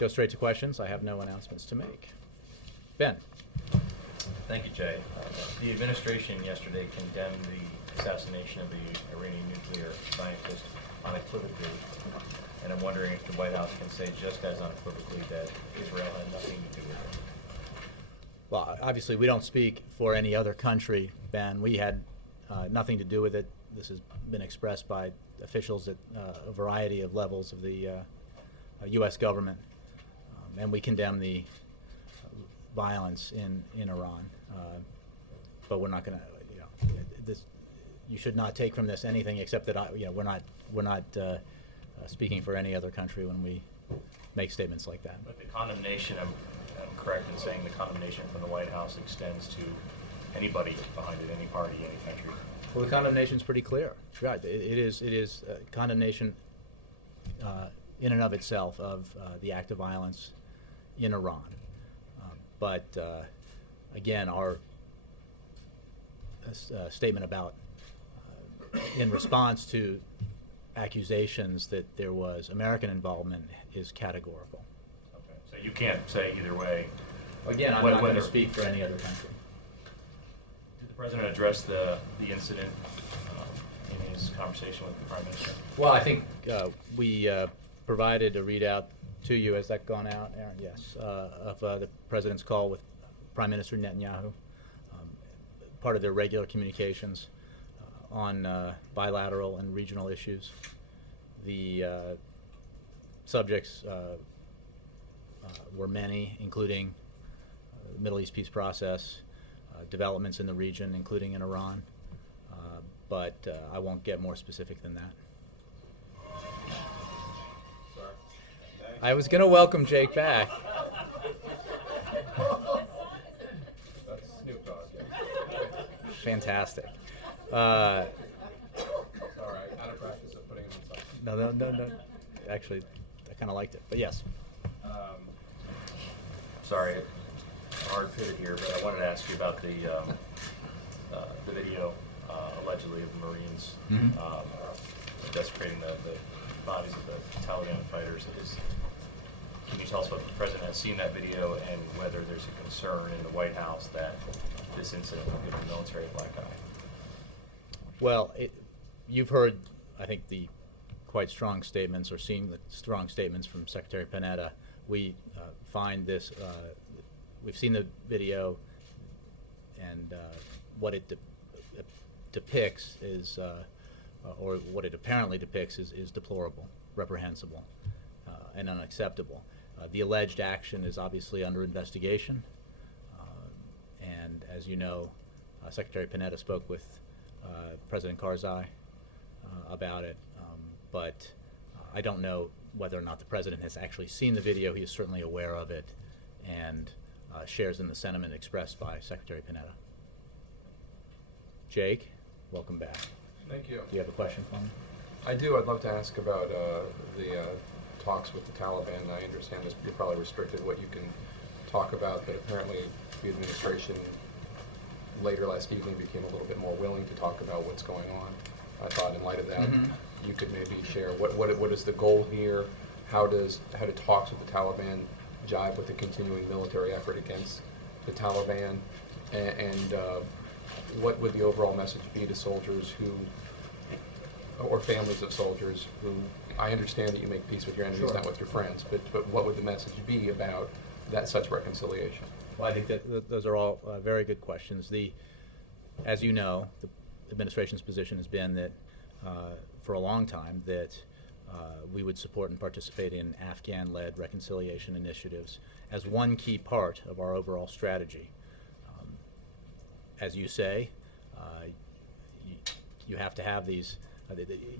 go straight to questions. I have no announcements to make. Ben. Thank you, Jay. The administration yesterday condemned the assassination of the Iranian nuclear scientist unequivocally, and I'm wondering if the White House can say just as unequivocally that Israel had nothing to do with it. Well, obviously, we don't speak for any other country, Ben. We had nothing to do with it. This has been expressed by officials at a variety of levels of the U.S. government, and we condemn the violence in Iran. But we're not going to, you should not take from this anything except that we're not speaking for any other country when we make statements like that. But the condemnation, I'm correct in saying the condemnation from the White House extends to anybody behind it, any party, any country. Well, the condemnation is pretty clear. Right, it is condemnation in and of itself of the act of violence in Iran. But again, our statement about in response to accusations that there was American involvement is categorical. Okay, so you can't say either way. Again, I'm not going to speak for any other country. Did the President address the incident in his conversation with the Prime Minister? Well, I think we provided a readout to you. Has that gone out, Aaron? Yes. Of the President's call with Prime Minister Netanyahu, part of their regular communications on bilateral and regional issues. The subjects were many, including the Middle East peace process, developments in the region, including in Iran, but I won't get more specific than that. I was going to welcome Jake back. That's Snoop Dogg. Fantastic. Sorry, out of practice of putting him on side. No. Actually, I kind of liked it, but yes. Sorry, hard pivot here, but I wanted to ask you about the video allegedly of the Marines desecrating the bodies of the Taliban fighters. Can you tell us what the President has seen that video and whether there's a concern in the White House that this incident will give the military a black eye? Well, you've heard, I think, the quite strong statements, or seen the strong statements from Secretary Panetta. We find this, we've seen the video, and what it depicts is, or what it apparently depicts is deplorable, reprehensible, and unacceptable. The alleged action is obviously under investigation, and as you know, Secretary Panetta spoke with President Karzai about it, but I don't know whether or not the President has actually seen the video. He is certainly aware of it and shares in the sentiment expressed by Secretary Panetta. Jake, welcome back. Thank you. Do you have a question for me? I do. I'd love to ask about the talks with the Taliban. I understand this, you're probably restricted what you can talk about, but apparently the administration later last evening became a little bit more willing to talk about what's going on. I thought in light of that, you could maybe share what is the goal here? How do talks with the Taliban jive with the continuing military effort against the Taliban? And what would the overall message be to soldiers who, or families of soldiers who, I understand that you make peace with your enemies, not with your friends, but what would the message be about such reconciliation? Well, I think that those are all very good questions. As you know, the administration's position has been that for a long time that we would support and participate in Afghan-led reconciliation initiatives as one key part of our overall strategy. As you say, you have to have these.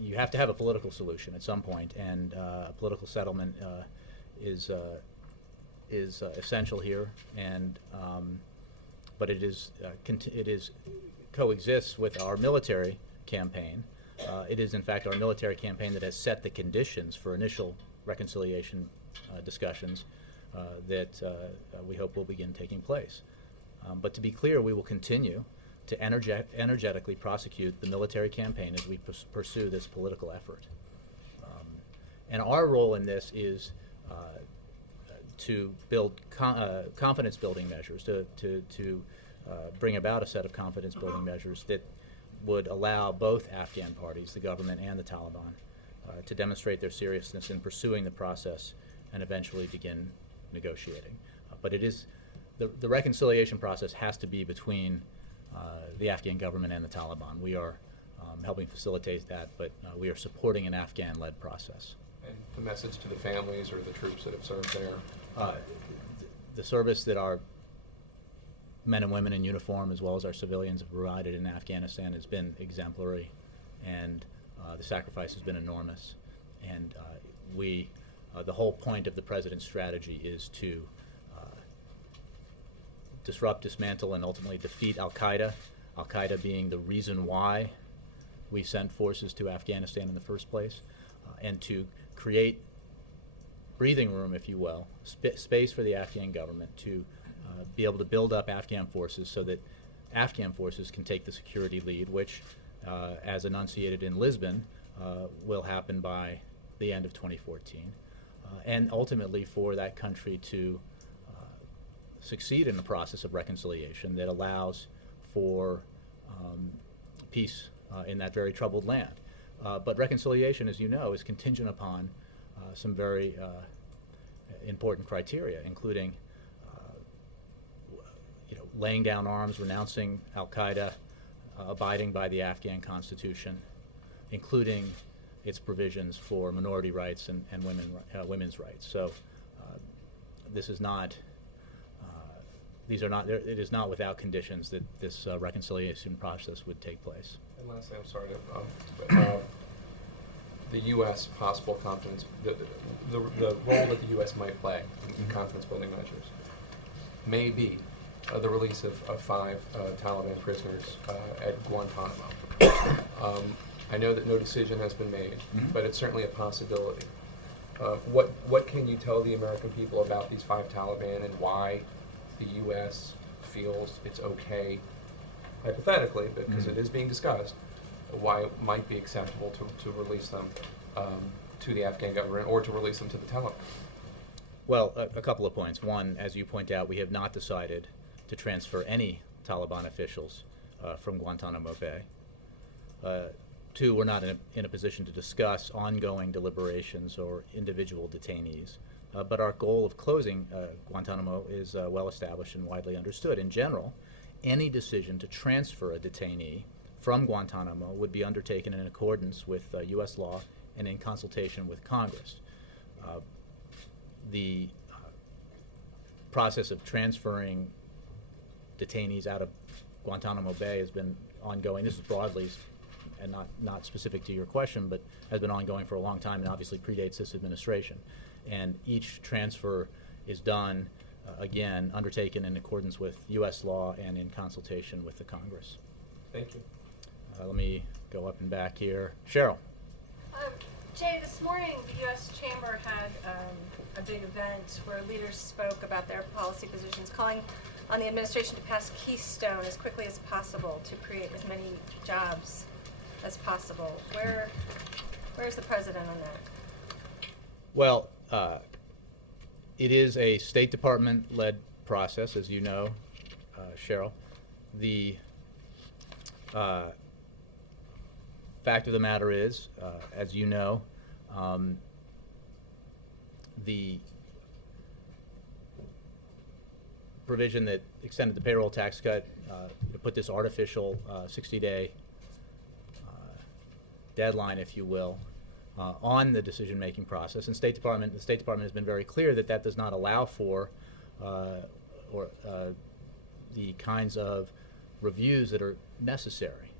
You have to have a political solution at some point, and a political settlement is essential here. And but it is coexists with our military campaign. It is in fact our military campaign that has set the conditions for initial reconciliation discussions that we hope will begin taking place. But to be clear, we will continue to energetically prosecute the military campaign as we pursue this political effort. And our role in this is to build confidence-building measures, to bring about a set of confidence-building measures that would allow both Afghan parties, the government and the Taliban, to demonstrate their seriousness in pursuing the process and eventually begin negotiating. But it is the reconciliation process has to be between the Afghan government and the Taliban. We are helping facilitate that, but we are supporting an Afghan-led process. And the message to the families or the troops that have served there? The service that our men and women in uniform, as well as our civilians, have provided in Afghanistan has been exemplary, and the sacrifice has been enormous. And the whole point of the President's strategy is to disrupt, dismantle, and ultimately defeat al-Qaeda, al-Qaeda being the reason why we sent forces to Afghanistan in the first place, and to create breathing room, if you will, space for the Afghan government to be able to build up Afghan forces so that Afghan forces can take the security lead, which, as enunciated in Lisbon, will happen by the end of 2014. And ultimately for that country to succeed in the process of reconciliation that allows for peace in that very troubled land. But reconciliation, as you know, is contingent upon some very important criteria, including laying down arms, renouncing al-Qaeda, abiding by the Afghan constitution, including its provisions for minority rights and women's rights. So this is not. These are not. It is not without conditions that this reconciliation process would take place. And lastly, I'm sorry to, the U.S. possible confidence, the role that the U.S. might play in confidence-building measures may be the release of 5 Taliban prisoners at Guantanamo. I know that no decision has been made, but it's certainly a possibility. What can you tell the American people about these 5 Taliban and why the U.S. feels it's okay, hypothetically, because it is being discussed, why it might be acceptable to release them to the Afghan government or to release them to the Taliban? Well, a couple of points. One, as you point out, we have not decided to transfer any Taliban officials from Guantanamo Bay. 2, we're not in a position to discuss ongoing deliberations or individual detainees. But our goal of closing Guantanamo is well established and widely understood. In general, any decision to transfer a detainee from Guantanamo would be undertaken in accordance with U.S. law and in consultation with Congress. The process of transferring detainees out of Guantanamo Bay has been ongoing. This is broadly and not specific to your question, but has been ongoing for a long time and obviously predates this administration. And each transfer is done, again, undertaken in accordance with U.S. law and in consultation with the Congress. Thank you. Let me go up and back here. Cheryl. Jay, this morning the U.S. Chamber had a big event where leaders spoke about their policy positions, calling on the administration to pass Keystone as quickly as possible to create as many jobs as possible. Where's the president on that? Well, it is a State Department-led process, as you know, Cheryl. The fact of the matter is, as you know, the provision that extended the payroll tax cut to put this artificial 60-day deadline, if you will, on the decision-making process. And the State Department has been very clear that that does not allow for the kinds of reviews that are necessary.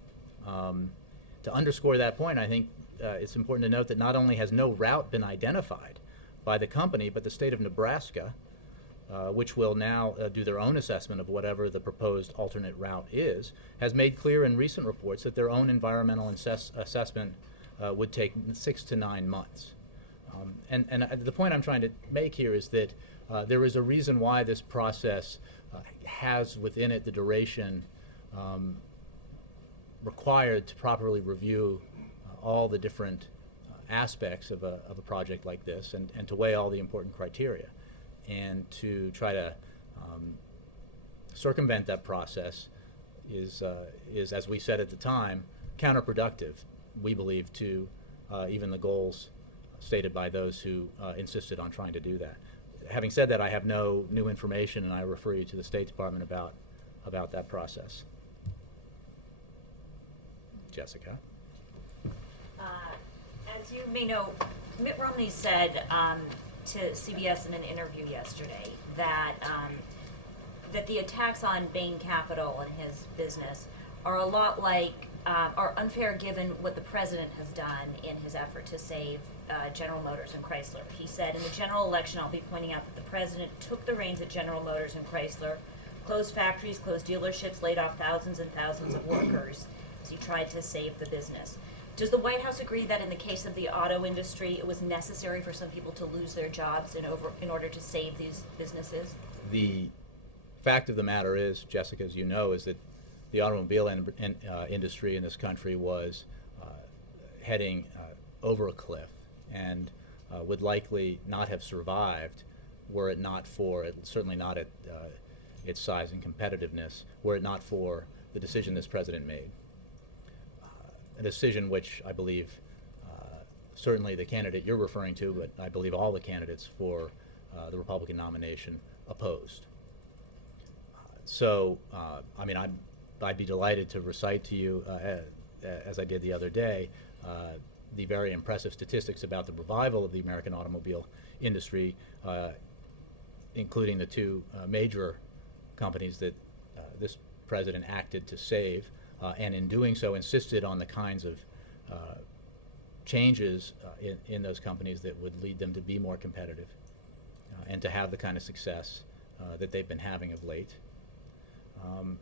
To underscore that point, I think it's important to note that not only has no route been identified by the company, but the state of Nebraska, which will now do their own assessment of whatever the proposed alternate route is, has made clear in recent reports that their own environmental assessment would take 6 to 9 months. And the point I'm trying to make here is that there is a reason why this process has within it the duration required to properly review all the different aspects of a project like this and to weigh all the important criteria. and to try to circumvent that process is, as we said at the time, counterproductive, we believe, to even the goals stated by those who insisted on trying to do that. Having said that, I have no new information, and I refer you to the State Department about that process. Jessica? As you may know, Mitt Romney said to CBS in an interview yesterday that that the attacks on Bain Capital and his business are a lot like, are unfair given what the president has done in his effort to save General Motors and Chrysler. He said, in the general election, I'll be pointing out that the president took the reins at General Motors and Chrysler, closed factories, closed dealerships, laid off thousands and thousands of workers as he tried to save the business. Does the White House agree that in the case of the auto industry, it was necessary for some people to lose their jobs in order to save these businesses? The fact of the matter is, Jessica, as you know, is that the automobile industry in this country was heading over a cliff and would likely not have survived were it not for, certainly not at its size and competitiveness, were it not for the decision this president made. A decision which I believe certainly the candidate you're referring to, but I believe all the candidates for the Republican nomination opposed. So, I mean, I'd be delighted to recite to you, as I did the other day, the very impressive statistics about the revival of the American automobile industry, including the two major companies that this president acted to save, and in doing so insisted on the kinds of changes in those companies that would lead them to be more competitive and to have the kind of success that they've been having of late.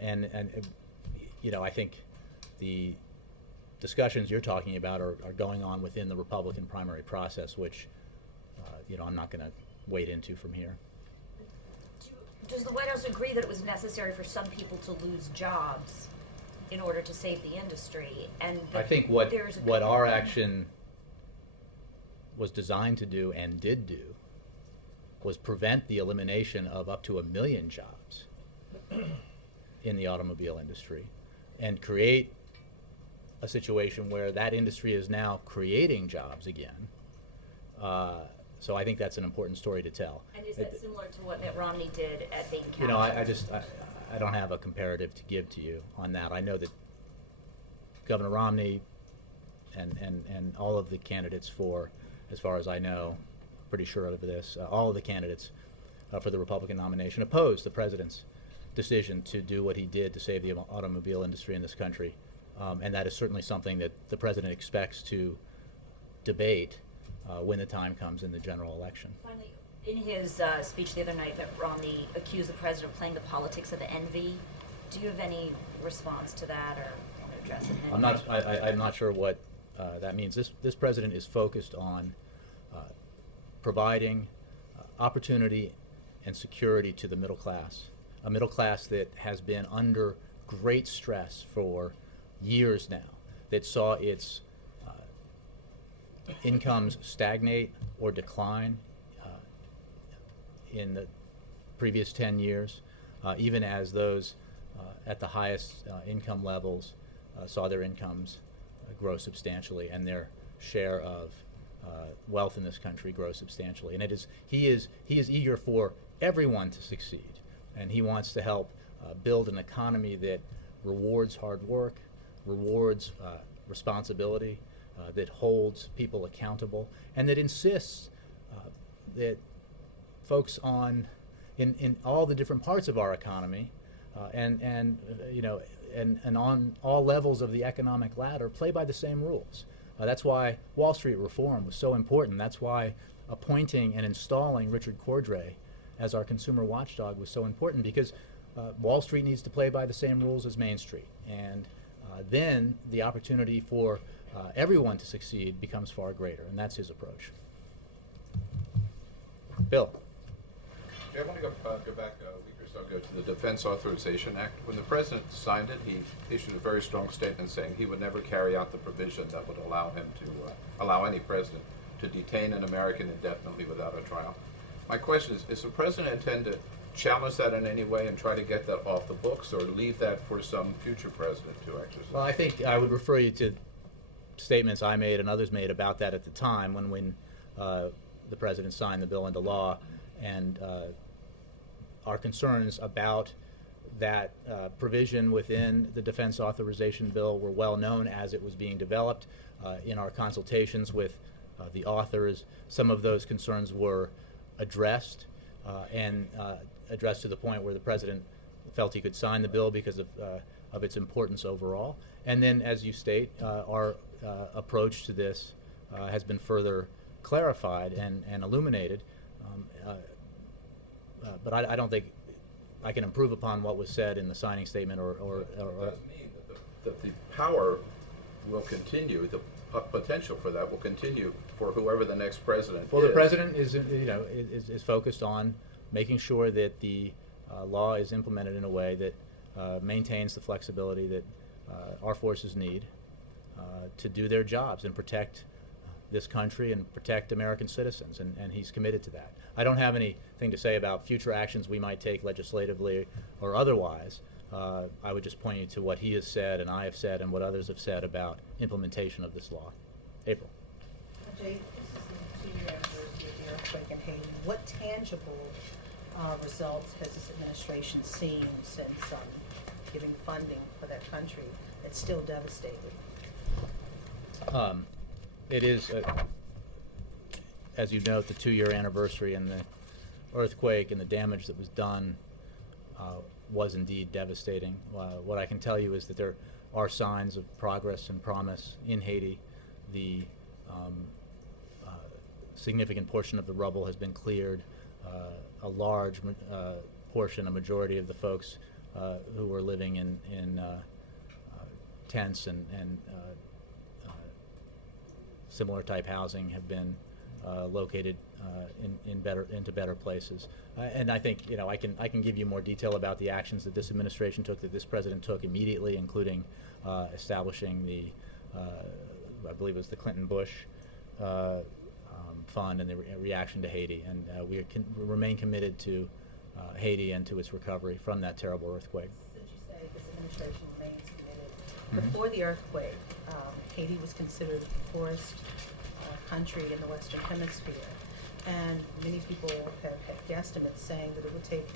And you know, I think the discussions you're talking about are going on within the Republican primary process, which you know, I'm not going to wade into from here. Does the White House agree that it was necessary for some people to lose jobs in order to save the industry? And I think what our action was designed to do and did do was prevent the elimination of up to 1 million jobs in the automobile industry and create a situation where that industry is now creating jobs again. So I think that's an important story to tell. And is that similar to what Mitt Romney did at Bain Capital? You know, I don't have a comparative to give to you on that. I know that Governor Romney and all of the candidates for, as far as I know, pretty sure of this, all of the candidates for the Republican nomination opposed the president's decision to do what he did to save the automobile industry in this country. And that is certainly something that the president expects to debate when the time comes in the general election. Finally, in his speech the other night, Mitt Romney accused the president of playing the politics of envy. Do you have any response to that, or want to address it in any way? I'm not sure what that means. This president is focused on providing opportunity and security to the middle class, a middle class that has been under great stress for years now, that saw its incomes stagnate or decline in the previous 10 years, even as those at the highest income levels saw their incomes grow substantially and their share of wealth in this country grow substantially. And he is eager for everyone to succeed, and he wants to help build an economy that rewards hard work, rewards responsibility, that holds people accountable, and that insists that folks in all the different parts of our economy you know, and on all levels of the economic ladder play by the same rules. That's why Wall Street reform was so important. That's why appointing and installing Richard Cordray as our consumer watchdog was so important, because Wall Street needs to play by the same rules as Main Street, and then the opportunity for everyone to succeed becomes far greater, and that's his approach. Bill. I want to go back a week or so ago to the Defense Authorization Act. When the president signed it, he issued a very strong statement saying he would never carry out the provision that would allow him to allow any president to detain an American indefinitely without a trial. My question is the president intend to challenge that in any way and try to get that off the books, or leave that for some future president to exercise? Well, I think I would refer you to statements I made and others made about that at the time when the president signed the bill into law, and our concerns about that provision within the defense authorization bill were well known as it was being developed. In our consultations with the authors, some of those concerns were addressed and addressed to the point where the president felt he could sign the bill because of its importance overall. And then, as you state, our approach to this has been further clarified and illuminated. But I don't think I can improve upon what was said in the signing statement or It does mean that the power will continue, the potential for that will continue for whoever the next president is. Well, the president is focused on making sure that the law is implemented in a way that maintains the flexibility that our forces need to do their jobs and protect this country and protect American citizens, and he's committed to that. I don't have anything to say about future actions we might take legislatively or otherwise. I would just point you to what he has said and I have said and what others have said about implementation of this law. April. Jay, this is the 2-year anniversary of the earthquake in Haiti. What tangible results has this administration seen since giving funding for that country that's still devastated? It is, as you note, the 2-year anniversary, and the earthquake and the damage that was done was indeed devastating. What I can tell you is that there are signs of progress and promise in Haiti. The significant portion of the rubble has been cleared. A large portion, a majority of the folks who were living in tents and similar type housing have been located into better places. And I think I can give you more detail about the actions that this administration took, that this president took immediately, including establishing the I believe it was the Clinton-Bush fund and the reaction to Haiti, and we remain committed to Haiti and to its recovery from that terrible earthquake. Since you say this administration remains committed, before the earthquake, Haiti was considered the poorest country in the Western Hemisphere, and many people have had guesstimates saying that it would take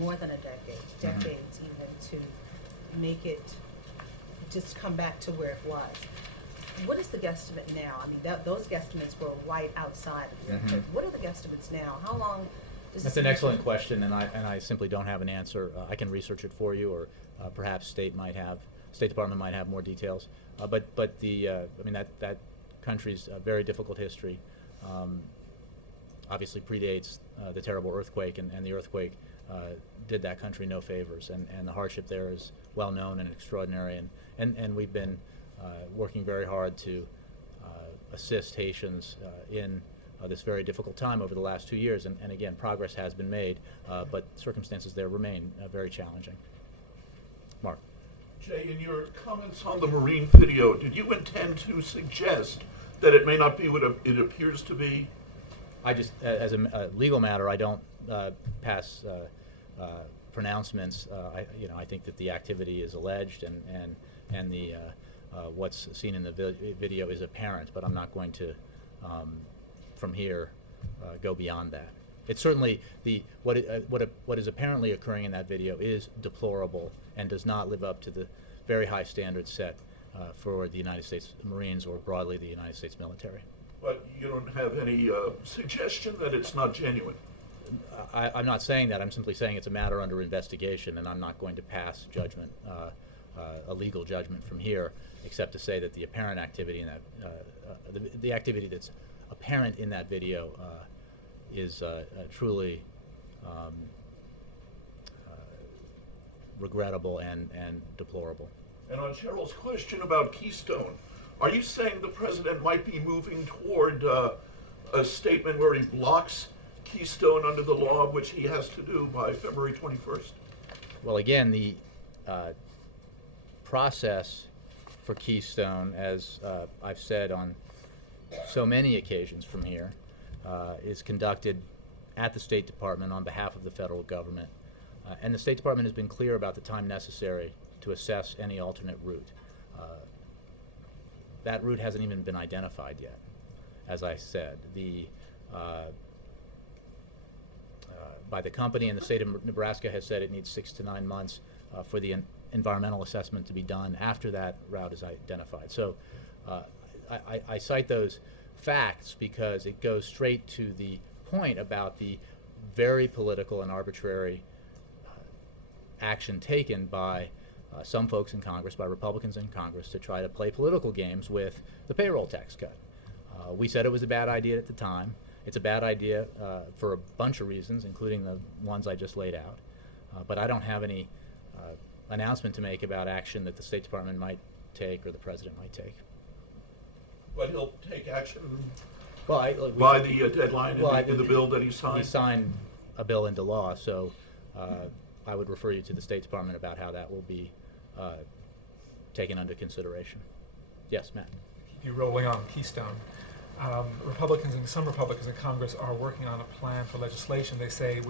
more than a decade, decades even, to make it just come back to where it was. What is the guesstimate now? I mean, those guesstimates were right outside of the earthquake. What are the guesstimates now? How long does That's an excellent question, and I simply don't have an answer. I can research it for you, or perhaps State Department might have more details. But the I mean that country's very difficult history obviously predates the terrible earthquake, and the earthquake did that country no favors, and the hardship there is well known and extraordinary, and we've been working very hard to assist Haitians in this very difficult time over the last 2 years, and again, progress has been made, but circumstances there remain very challenging. Mark. Jay, in your comments on the Marine video, did you intend to suggest that it may not be what it appears to be? I just, as a legal matter, I don't pass pronouncements. I think that the activity is alleged, and the what's seen in the video is apparent, but I'm not going to, from here, go beyond that. It's certainly what is apparently occurring in that video is deplorable and does not live up to the very high standards set for the United States Marines or broadly the United States military. But you don't have any suggestion that it's not genuine? I'm not saying that. I'm simply saying it's a matter under investigation, and I'm not going to pass judgment, a legal judgment from here, except to say that the apparent activity in that, the activity that's apparent in that video is truly regrettable and deplorable. And on Cheryl's question about Keystone, are you saying the president might be moving toward a statement where he blocks Keystone under the law, which he has to do by February 21st? Well, again, the process for Keystone, as I've said on so many occasions from here, is conducted at the State Department on behalf of the federal government. And the State Department has been clear about the time necessary to assess any alternate route. That route hasn't even been identified yet. As I said, by the company, and the state of Nebraska has said it needs 6 to 9 months for the environmental assessment to be done after that route is identified. So I cite those facts because it goes straight to the point about the very political and arbitrary action taken by some folks in Congress, by Republicans in Congress, to try to play political games with the payroll tax cut. We said it was a bad idea at the time. It's a bad idea for a bunch of reasons, including the ones I just laid out. But I don't have any announcement to make about action that the State Department might take or the President might take. But he'll take action Well, by the deadline well, in the bill that he He signed. signed a bill into law, so I would refer you to the State Department about how that will be taken under consideration. Yes, Matt. Keep you rolling on Keystone. Some Republicans in Congress are working on a plan for legislation they say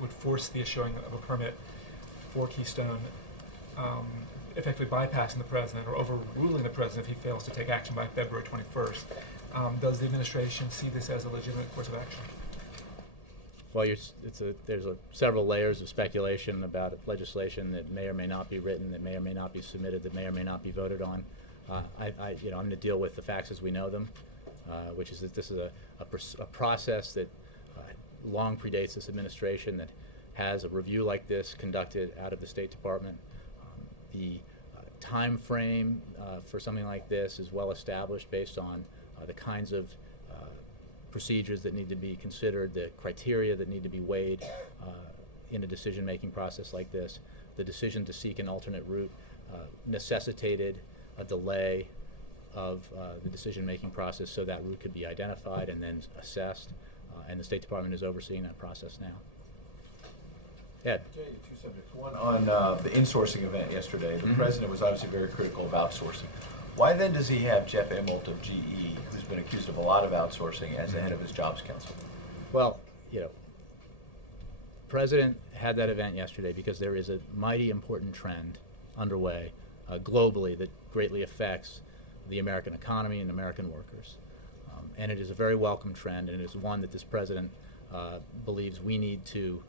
would force the issuing of a permit for Keystone, effectively bypassing the president or overruling the president if he fails to take action by February 21st. Does the administration see this as a legitimate course of action? Well, there's several layers of speculation about legislation that may or may not be written, that may or may not be submitted, that may or may not be voted on. I'm going to deal with the facts as we know them, which is that this is a process that long predates this administration, that has a review like this conducted out of the State Department. The time frame for something like this is well established based on the kinds of procedures that need to be considered, the criteria that need to be weighed in a decision-making process like this. The decision to seek an alternate route necessitated a delay of the decision-making process so that route could be identified and then assessed, and the State Department is overseeing that process now. Ed. Jay, two subjects. One on the insourcing event yesterday. The president was obviously very critical of outsourcing. Why then does he have Jeff Immelt of GE, who's been accused of a lot of outsourcing, as the head of his jobs council? Well, President had that event yesterday because there is a mighty important trend underway globally that greatly affects the American economy and American workers. And it is a very welcome trend, and it is one that this president believes we need to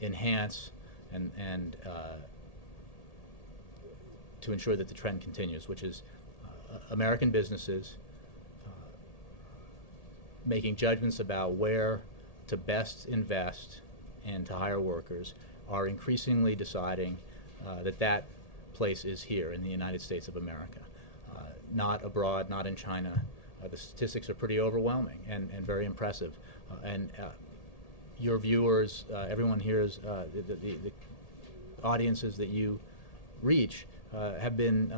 enhance and to ensure that the trend continues, which is American businesses making judgments about where to best invest and to hire workers are increasingly deciding that place is here in the United States of America, not abroad, not in China. The statistics are pretty overwhelming and very impressive. Your viewers, everyone here, the audiences that you reach have been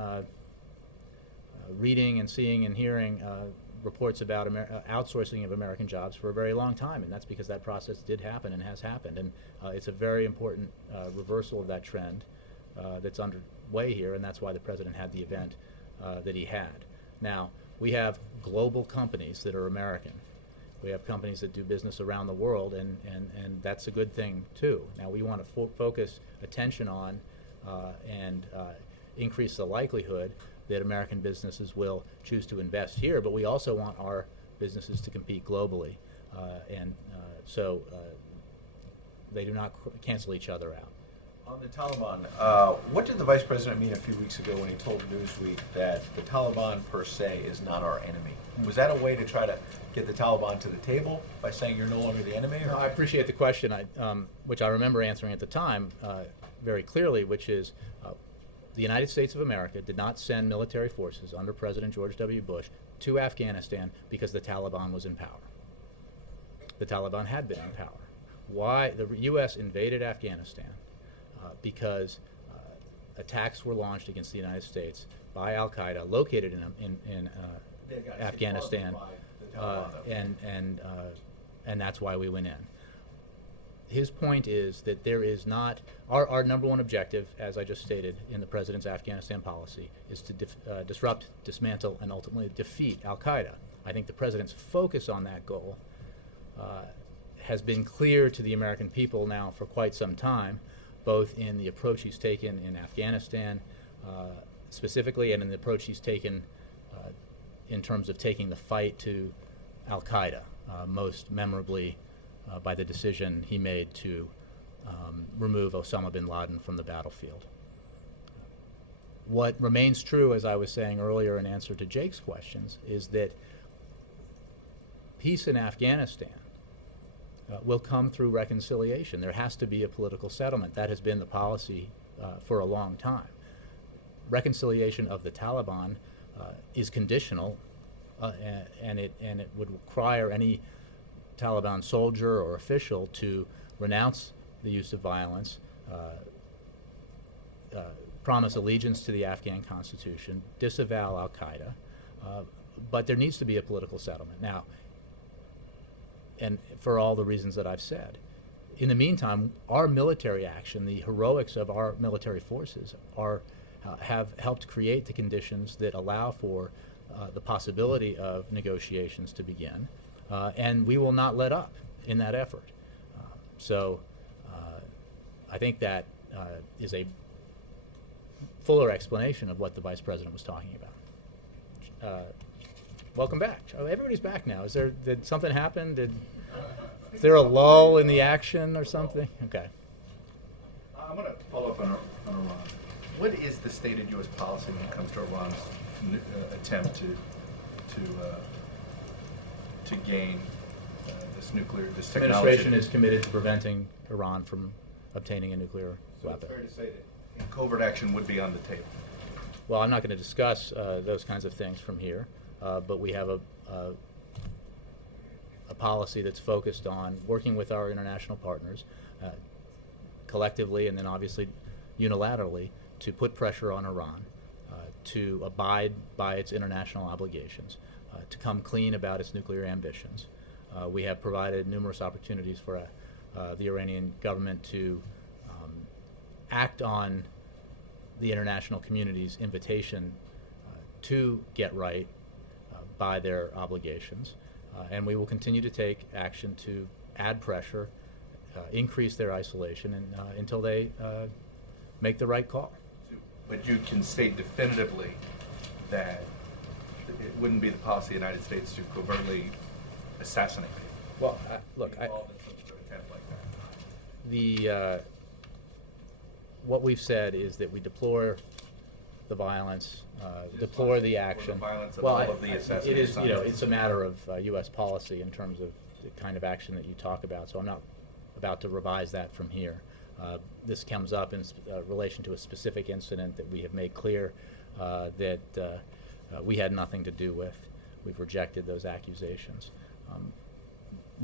reading and seeing and hearing reports about outsourcing of American jobs for a very long time, and that's because that process did happen and has happened, and it's a very important reversal of that trend that's underway here, and that's why the president had the event that he had. Now, we have global companies that are American. We have companies that do business around the world, and that's a good thing too. Now, we want to focus attention on and increase the likelihood that American businesses will choose to invest here, but we also want our businesses to compete globally, so they do not cancel each other out. On the Taliban, what did the vice president mean a few weeks ago when he told Newsweek that the Taliban per se is not our enemy? Was that a way to try to get the Taliban to the table by saying you're no longer the enemy? Or? I appreciate the question, which I remember answering at the time very clearly, which is the United States of America did not send military forces under President George W. Bush to Afghanistan because the Taliban was in power. The Taliban had been in power. Why? The U.S. invaded Afghanistan because attacks were launched against the United States by Al-Qaeda located in Afghanistan, and that's why we went in. His point is that there is not, our number one objective, as I just stated in the president's Afghanistan policy, is to disrupt, dismantle, and ultimately defeat Al-Qaeda. I think the president's focus on that goal has been clear to the American people now for quite some time, both in the approach he's taken in Afghanistan specifically, and in the approach he's taken in terms of taking the fight to al-Qaeda, most memorably by the decision he made to remove Osama bin Laden from the battlefield. What remains true, as I was saying earlier in answer to Jake's questions, is that peace in Afghanistan will come through reconciliation. There has to be a political settlement. That has been the policy for a long time. Reconciliation of the Taliban is conditional, and it would require any Taliban soldier or official to renounce the use of violence, promise allegiance to the Afghan constitution, disavow al-Qaeda, but there needs to be a political settlement. Now, and for all the reasons that I've said. In the meantime, our military action, the heroics of our military forces, have helped create the conditions that allow for the possibility of negotiations to begin, and we will not let up in that effort. So I think that is a fuller explanation of what the Vice President was talking about. Welcome back. Oh, everybody's back now. Did something happen? Is there a lull in the action or something? Okay. I'm going to follow up on Iran. What is the stated U.S. policy when it comes to Iran's attempt to gain this technology? The administration is committed to preventing Iran from obtaining a nuclear weapon. It's fair to say that covert action would be on the table. Well, I'm not going to discuss those kinds of things from here, but we have a policy that's focused on working with our international partners collectively and then obviously unilaterally to put pressure on Iran to abide by its international obligations, to come clean about its nuclear ambitions. We have provided numerous opportunities for the Iranian government to act on the international community's invitation to get right by their obligations. And we will continue to take action to add pressure, increase their isolation, and until they make the right call. But you can state definitively that it wouldn't be the policy of the United States to covertly assassinate people. Well, look, Involved in some sort of attempt like that. What we've said is that we deplore the violence, deplore the action. The violence of well, all of the assassinations. it is, it's a matter of U.S. policy in terms of the kind of action that you talk about. So I'm not about to revise that from here. This comes up in relation to a specific incident that we have made clear that we had nothing to do with. We've rejected those accusations.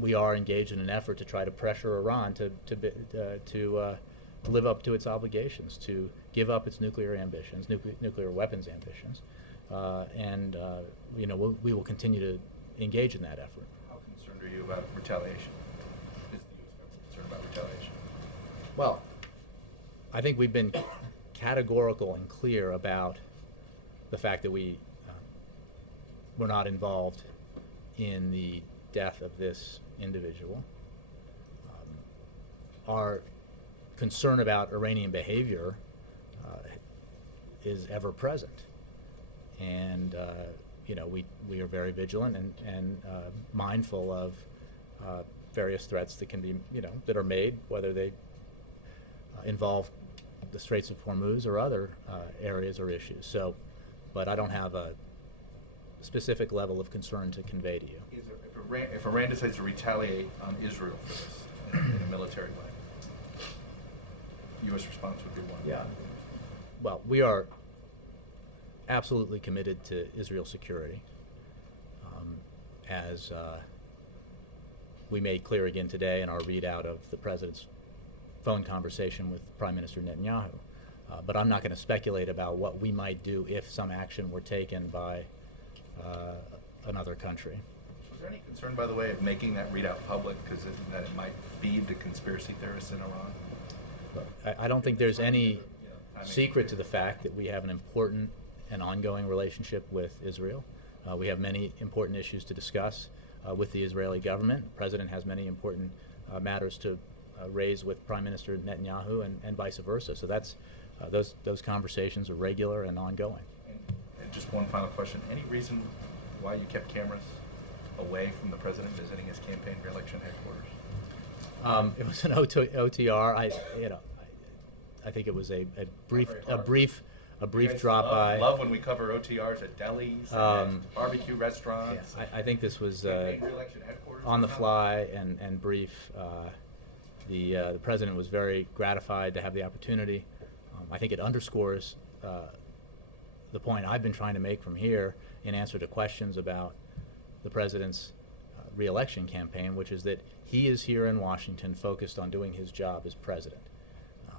We are engaged in an effort to try to pressure Iran to live up to its obligations, to give up its nuclear ambitions, nuclear weapons ambitions, and we will continue to engage in that effort. How concerned are you about retaliation? Is the U.S. government concerned about retaliation? Well, I think we've been categorical and clear about the fact that we're not involved in the death of this individual. Our concern about Iranian behavior is ever present, and we are very vigilant and mindful of various threats that can be that are made, whether they involve the Straits of Hormuz or other areas or issues. So, but I don't have a specific level of concern to convey to you. If Iran decides to retaliate on Israel for this in a military way, U.S. response would be one. Yeah. Well, we are absolutely committed to Israel's security, as we made clear again today in our readout of the president's phone conversation with Prime Minister Netanyahu. But I'm not going to speculate about what we might do if some action were taken by another country. Was there any concern, by the way, of making that readout public because that it might feed the conspiracy theorists in Iran? Look, I don't think there's any secret to the fact that we have an important and ongoing relationship with Israel. We have many important issues to discuss with the Israeli government. The president has many important matters to raise with Prime Minister Netanyahu and vice versa. So that's those conversations are regular and ongoing. And just one final question. Any reason why you kept cameras away from the president visiting his campaign re-election headquarters? It was an OTR. I think it was a brief You guys drop by. Love when we cover OTRs at delis, and at barbecue restaurants. I think this was campaign re-election headquarters. on the fly and brief. The president was very gratified to have the opportunity. I think it underscores the point I've been trying to make from here in answer to questions about the president's re-election campaign, which is that he is here in Washington focused on doing his job as president. So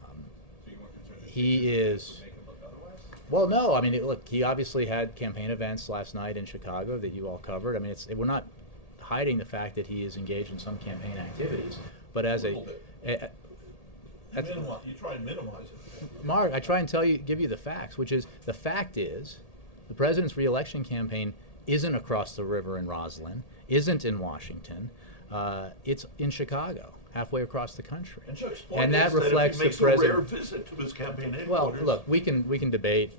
you weren't concerned that He pictures is. would make him look otherwise? Well, no. I mean, look, he obviously had campaign events last night in Chicago that you all covered. I mean, we're not hiding the fact that he is engaged in some campaign activities, but as Little bit. that's, You try and minimize it. Mark, I try and give you the facts, which is the fact is the president's re-election campaign isn't across the river in Roslyn, isn't in Washington, it's in Chicago, halfway across the country. And Chuck's point And that is reflects that if he the makes a rare president. visit to his campaign Well, headquarters. look, we can debate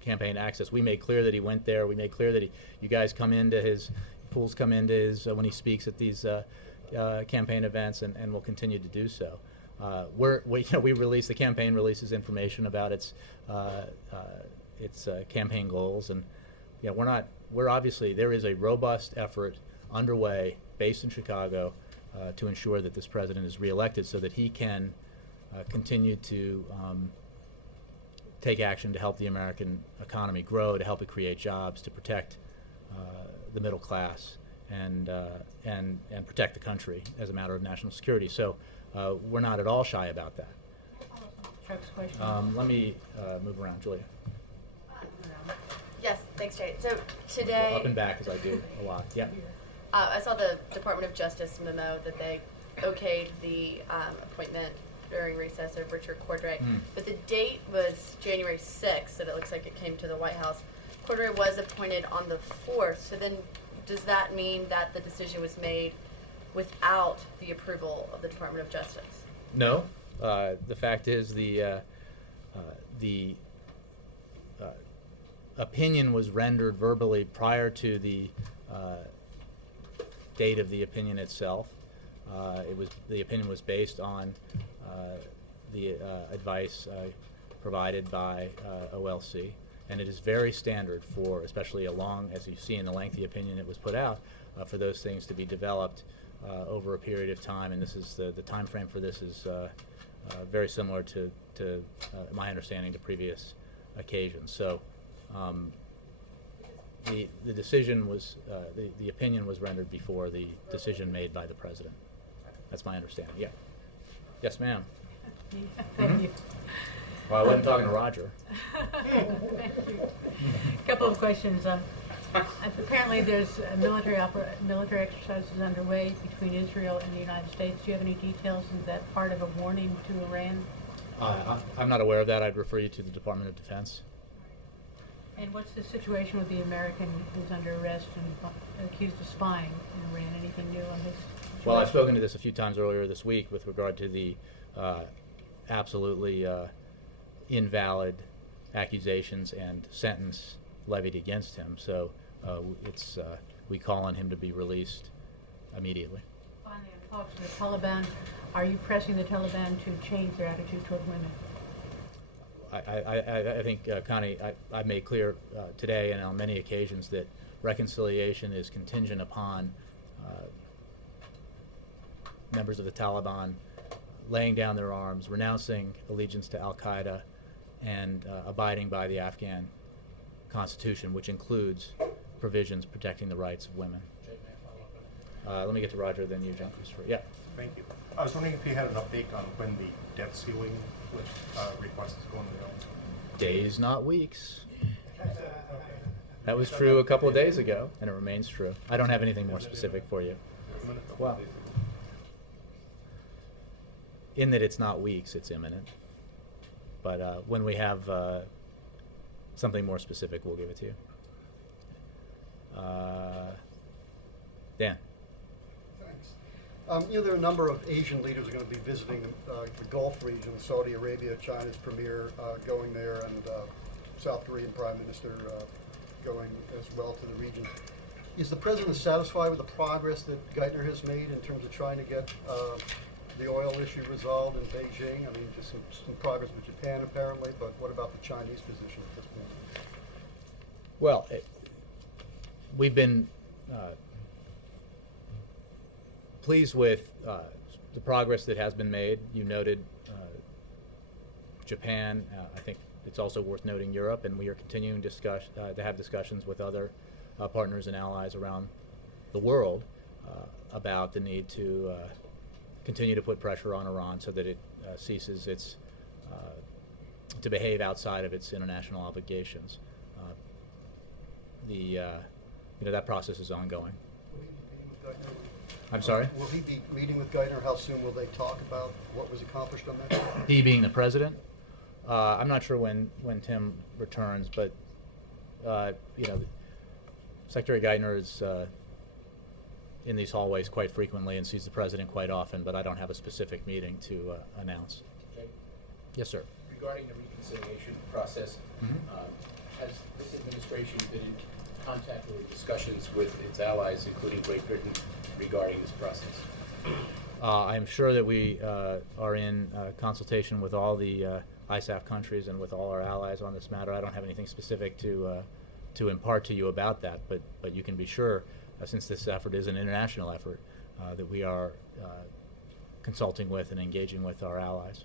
campaign access. We made clear that he went there. We made clear that you guys come into his pools, come into his when he speaks at these campaign events, and will continue to do so. We release the campaign releases information about its campaign goals, and we're obviously there is a robust effort underway based in Chicago to ensure that this president is reelected so that he can continue to take action to help the American economy grow, to help it create jobs, to protect the middle class, and protect the country as a matter of national security. So we're not at all shy about that. Chuck's question. Let me move around, Julia. Yes, thanks, Jay. So today, Up and back, as I do a lot. Yeah. I saw the Department of Justice memo that they okayed the appointment during recess of Richard Cordray, but the date was January 6th, so it looks like it came to the White House. Cordray was appointed on the 4th, so then does that mean that the decision was made without the approval of the Department of Justice? No. The fact is the opinion was rendered verbally prior to the date of the opinion itself. The opinion was based on the advice provided by OLC, and it is very standard for, especially as you see in the lengthy opinion that was put out, for those things to be developed over a period of time. And this is the time frame for this is very similar to my understanding to previous occasions. So the decision was the opinion was rendered before the decision made by the president. That's my understanding. Yeah. Yes, ma'am. Thank you. Well, I wasn't talking to Roger. Thank you. Couple of questions. Apparently, there's military exercises underway between Israel and the United States. Do you have any details? Is that part of a warning to Iran? I'm not aware of that. I'd refer you to the Department of Defense. And what's the situation with the American who's under arrest and accused of spying in Iran? Anything new on his situation? Well, I've spoken to this a few times earlier this week with regard to the absolutely invalid accusations and sentence levied against him. So we call on him to be released immediately. Finally, on talks with the Taliban, are you pressing the Taliban to change their attitude toward women? I think, Connie, I've made clear today and on many occasions that reconciliation is contingent upon members of the Taliban laying down their arms, renouncing allegiance to al-Qaeda, and abiding by the Afghan Constitution, which includes provisions protecting the rights of women. Let me get to Roger, then you, John Christopher. Yeah. Thank you. I was wondering if you had an update on when the debt ceiling request is going to go. Days, not weeks. That was true a couple of days ago, and it remains true. I don't have anything more specific for you. Well, in that it's not weeks, it's imminent. But when we have something more specific, we'll give it to you. Dan. Thanks. There are a number of Asian leaders who are going to be visiting the Gulf region, Saudi Arabia, China's premier going there, and South Korean Prime Minister going as well to the region. Is the president satisfied with the progress that Geithner has made in terms of trying to get the oil issue resolved in Beijing? I mean, just some progress with Japan apparently, but what about the Chinese position at this point? Well, we've been pleased with the progress that has been made. You noted Japan. I think it's also worth noting Europe, and we are continuing to have discussions with other partners and allies around the world about the need to continue to put pressure on Iran so that it ceases its to behave outside of its international obligations. That process is ongoing. Will he be meeting with Geithner? I'm sorry? Will he be meeting with Geithner? How soon will they talk about what was accomplished on that? He being the president? I'm not sure when Tim returns, but Secretary Geithner is in these hallways quite frequently and sees the president quite often, but I don't have a specific meeting to announce. Jay, Yes, sir. regarding the reconciliation process, has this administration been in contact or discussions with its allies, including Great Britain, regarding this process? I'm sure that we are in consultation with all the ISAF countries and with all our allies on this matter. I don't have anything specific to impart to you about that, but you can be sure, since this effort is an international effort, that we are consulting with and engaging with our allies.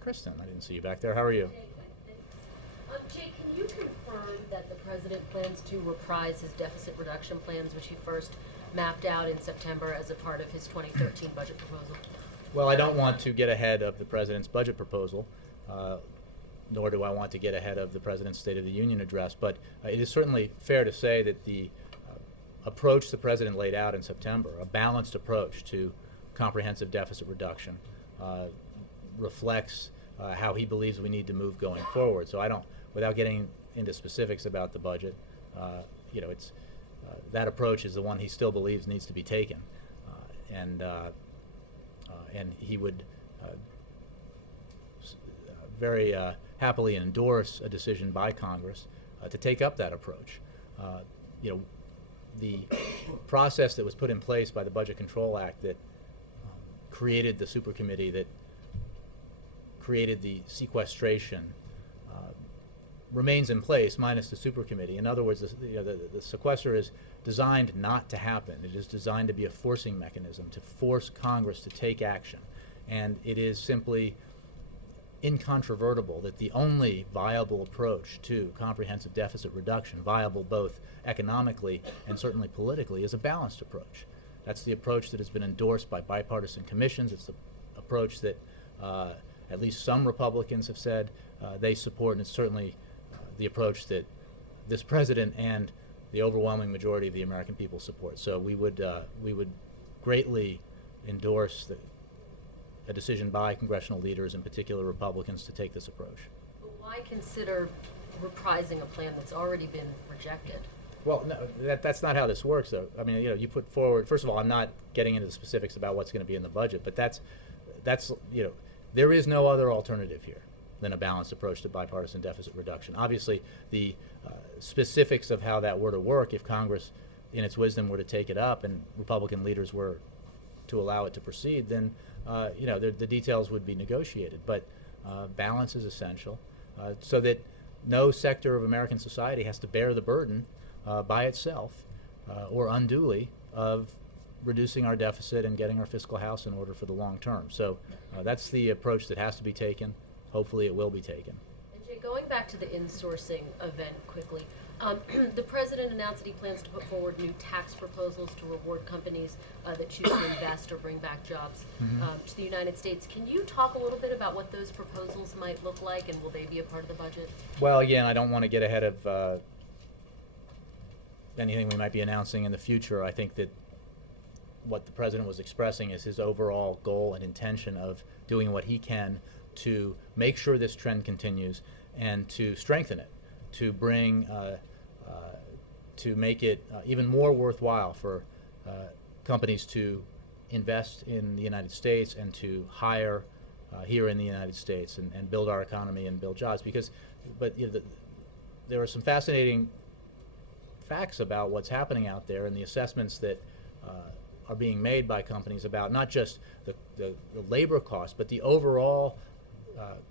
Kristen, I didn't see you back there. How are you? Jay, can you confirm that the president plans to reprise his deficit reduction plans, which he first mapped out in September as a part of his 2013 budget proposal? Well, I don't want to get ahead of the president's budget proposal, nor do I want to get ahead of the president's State of the Union address, but it is certainly fair to say that the approach the president laid out in September, a balanced approach to comprehensive deficit reduction, reflects how he believes we need to move going forward. So I don't, without getting into specifics about the budget, it's that approach is the one he still believes needs to be taken, and he would very happily endorse a decision by Congress to take up that approach. The process that was put in place by the Budget Control Act that created the supercommittee that created the sequestration remains in place, minus the supercommittee. In other words, the sequester is designed not to happen. It is designed to be a forcing mechanism to force Congress to take action. And it is simply incontrovertible that the only viable approach to comprehensive deficit reduction, viable both economically and certainly politically, is a balanced approach. That's the approach that has been endorsed by bipartisan commissions. It's the approach that at least some Republicans have said they support, and it's certainly the approach that this president and the overwhelming majority of the American people support. So we would greatly endorse a decision by congressional leaders, in particular Republicans, to take this approach. But why consider reprising a plan that's already been rejected? Well, no, that's not how this works, though. I mean, you put forward. First of all, I'm not getting into the specifics about what's going to be in the budget, but that's there is no other alternative here than a balanced approach to bipartisan deficit reduction. Obviously, the specifics of how that were to work, if Congress, in its wisdom, were to take it up and Republican leaders were to allow it to proceed, then the details would be negotiated. But balance is essential, so that no sector of American society has to bear the burden by itself or unduly of reducing our deficit and getting our fiscal house in order for the long term. So that's the approach that has to be taken. Hopefully it will be taken. And Jay, going back to the insourcing event quickly, the president announced that he plans to put forward new tax proposals to reward companies that choose to invest or bring back jobs to the United States. Can you talk a little bit about what those proposals might look like, and will they be a part of the budget? Well, again, I don't want to get ahead of anything we might be announcing in the future. I think that what the president was expressing is his overall goal and intention of doing what he can to make sure this trend continues and to strengthen it, to bring to make it even more worthwhile for companies to invest in the United States and to hire here in the United States and build our economy and build jobs. But there are some fascinating facts about what's happening out there and the assessments that are being made by companies about not just the labor costs, but the overall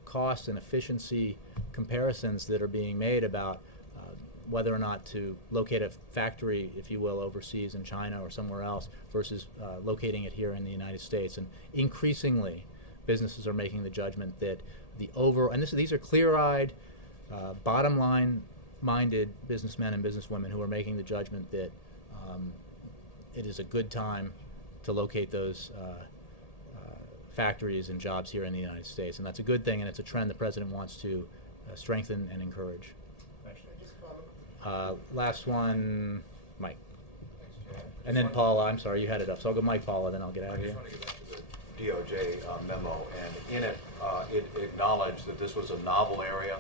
cost and efficiency comparisons that are being made about whether or not to locate a factory, if you will, overseas in China or somewhere else versus locating it here in the United States. And increasingly, businesses are making the judgment that these are clear-eyed, bottom-line-minded businessmen and businesswomen who are making the judgment that it is a good time to locate those factories and jobs here in the United States. And that's a good thing, and it's a trend the President wants to strengthen and encourage. Last one, Mike. Thanks, Jay. And then Paula, I'm sorry, you had it up. So I'll go Mike, Paula, then I'll get out of I here. just want to get back to the DOJ memo, and in it, it acknowledged that this was a novel area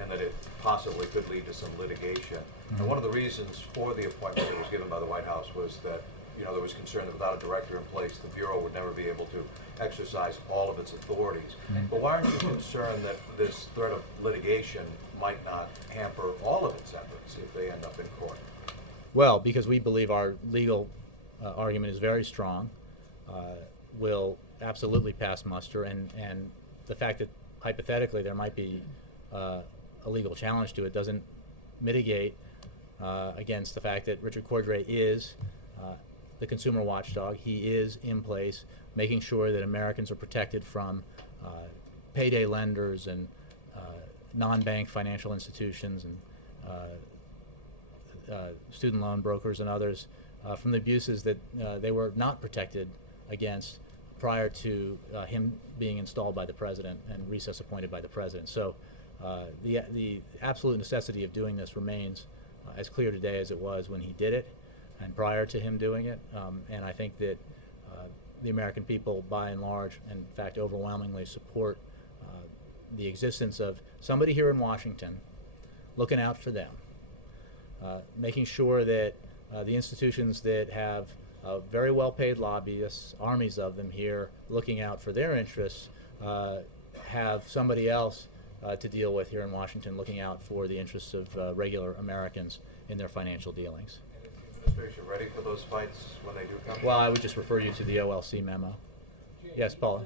and that it possibly could lead to some litigation. And one of the reasons for the appointment that was given by the White House was that, there was concern that without a director in place, the Bureau would never be able to exercise all of its authorities. But why aren't you concerned that this threat of litigation might not hamper all of its efforts if they end up in court? Well, because we believe our legal argument is very strong, will absolutely pass muster, and the fact that hypothetically there might be a legal challenge to it doesn't mitigate against the fact that Richard Cordray is the consumer watchdog. He is in place, making sure that Americans are protected from payday lenders and non-bank financial institutions and student loan brokers and others from the abuses that they were not protected against prior to him being installed by the President and recess appointed by the President. So the absolute necessity of doing this remains as clear today as it was when he did it and prior to him doing it. And I think that the American people, by and large, and in fact overwhelmingly, support the existence of somebody here in Washington looking out for them, making sure that the institutions that have very well-paid lobbyists, armies of them here looking out for their interests, have somebody else to deal with here in Washington looking out for the interests of regular Americans in their financial dealings. And is the administration ready for those fights when they do come? Well, I would just refer you to the OLC memo. Yes, Paula.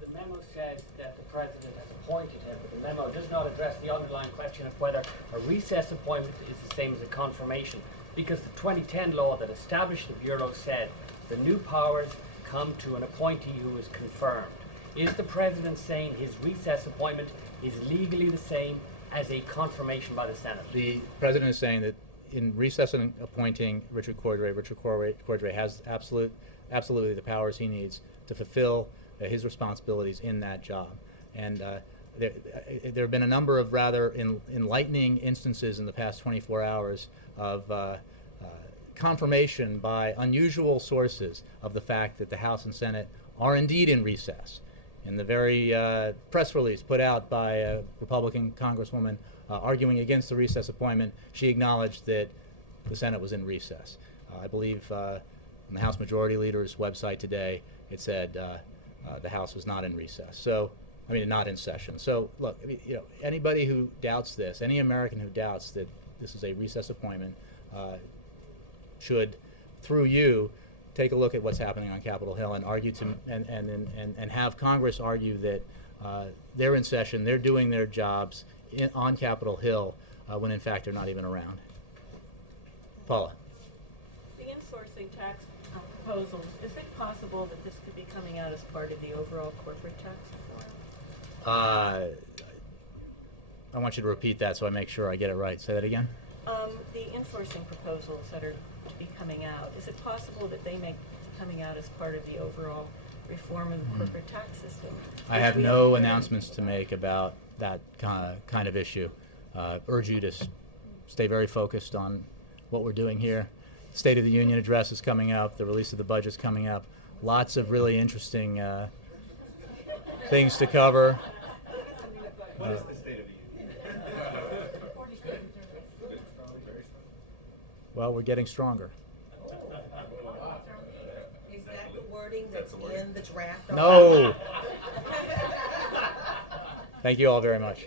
The memo says that the President has appointed him, but the memo does not address the underlying question of whether a recess appointment is the same as a confirmation, because the 2010 law that established the Bureau said the new powers come to an appointee who is confirmed. Is the President saying his recess appointment is legally the same as a confirmation by the Senate? The President is saying that in recessing appointing Richard Cordray has absolutely the powers he needs to fulfill his responsibilities in that job. And there have been a number of rather enlightening instances in the past 24 hours of confirmation by unusual sources of the fact that the House and Senate are indeed in recess. In the very press release put out by a Republican Congresswoman arguing against the recess appointment, she acknowledged that the Senate was in recess. I believe on the House Majority Leader's website today, it said the House was not in recess. So, I mean, not in session. So, look, I mean, anybody who doubts this, any American who doubts that this is a recess appointment, should, through you, take a look at what's happening on Capitol Hill and argue to and have Congress argue that they're in session, they're doing their jobs on Capitol Hill when in fact they're not even around. Paula. The insourcing tax proposals, is it possible that this could be coming out as part of the overall corporate tax reform? I want you to repeat that so I make sure I get it right. Say that again. The insourcing proposals that are to be coming out, is it possible that they may be coming out as part of the overall reform of the corporate tax system? I have no announcements to make about that kind of issue. Urge you to stay very focused on what we're doing here. State of the Union address is coming up. The release of the budget is coming up. Lots of really interesting things to cover. What is the State of the Union? Well, we're getting stronger. Is that the wording that's in the draft? No. Thank you all very much.